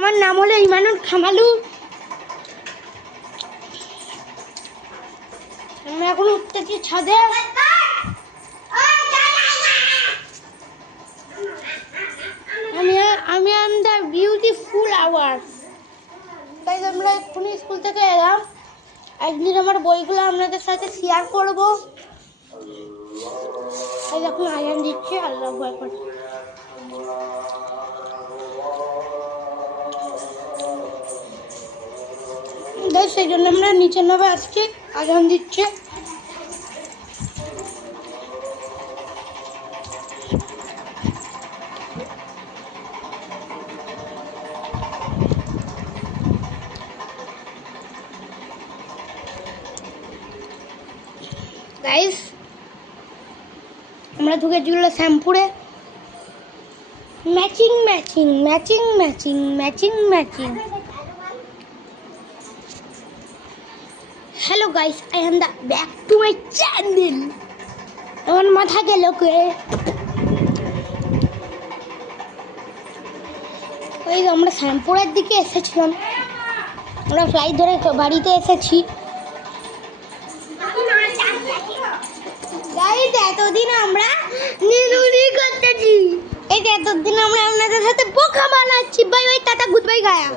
আমার নাম হলো ইমানুল খামালু। আমি এখন উঠতেছি ছাদে। আমি আম দ্য বিউটিফুল আওয়ার্স। তাই আমরা এক্ষুনি স্কুল থেকে এলাম। একদিন আমার বইগুলো আপনাদের সাথে শেয়ার করবো। এই দেখুন আজান দিচ্ছে, আল্লাহু আকবার। সেই জন্য আমরা নিচে নামে আসছি, আজান দিচ্ছে। গাইস, আমরা ঢুকেছিল শ্যামপুরে। Matching matching matching matching matching matching. Hello guys, I am the back to my channel. আমার মাথা গেল কে? ওই আমরা শ্যামপুরের দিকে এসেছিলাম। আমরা ফ্লাইট ধরে বাড়িতে এসেছি। গাইস, এতদিন আমরা নীলুনি করতেছি। এই যে এতদিন আমরা আপনাদের সাথে বোকা বানাচ্ছি। বাই বাই, টাটা, গুড বাই গায়া।